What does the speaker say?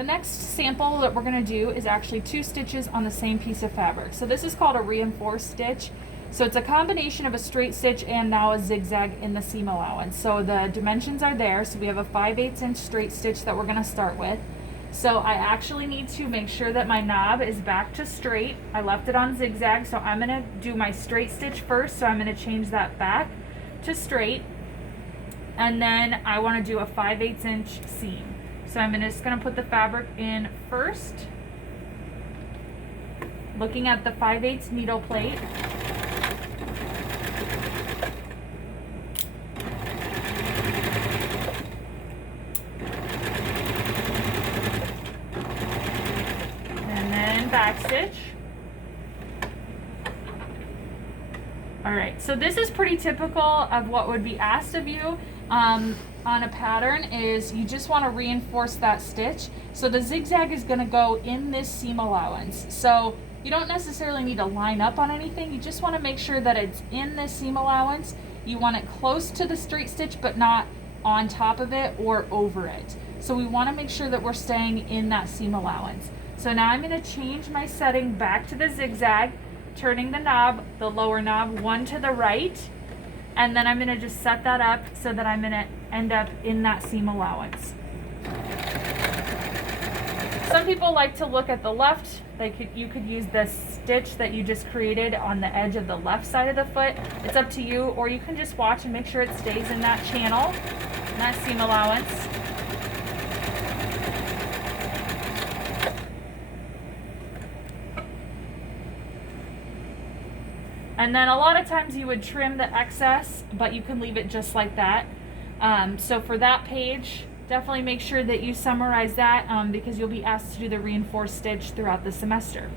The next sample that we're going to do is actually 2 stitches on the same piece of fabric. So this is called a reinforced stitch. So it's a combination of a straight stitch and now a zigzag in the seam allowance. So the dimensions are there. So we have a 5/8 inch straight stitch that we're going to start with. So I actually need to make sure that my knob is back to straight. I left it on zigzag, so I'm going to do my straight stitch first. So I'm going to change that back to straight. And then I want to do a 5/8 inch seam. So I'm just going to put the fabric in first, looking at the 5/8 needle plate. And then back stitch. All right, so this is pretty typical of what would be asked of you on a pattern. Is you just want to reinforce that stitch. So the zigzag is going to go in this seam allowance. So you don't necessarily need to line up on anything. You just want to make sure that it's in this seam allowance. You want it close to the straight stitch, but not on top of it or over it. So we want to make sure that we're staying in that seam allowance. So now I'm going to change my setting back to the zigzag, turning the knob, the lower knob, one to the right, and then I'm going to just set that up so that I'm going to end up in that seam allowance. Some people like to look at the left. You could use the stitch that you just created on the edge of the left side of the foot. It's up to you, or you can just watch and make sure it stays in that channel, in that seam allowance. And then a lot of times you would trim the excess, but you can leave it just like that. So for that page, definitely make sure that you summarize that because you'll be asked to do the reinforced stitch throughout the semester.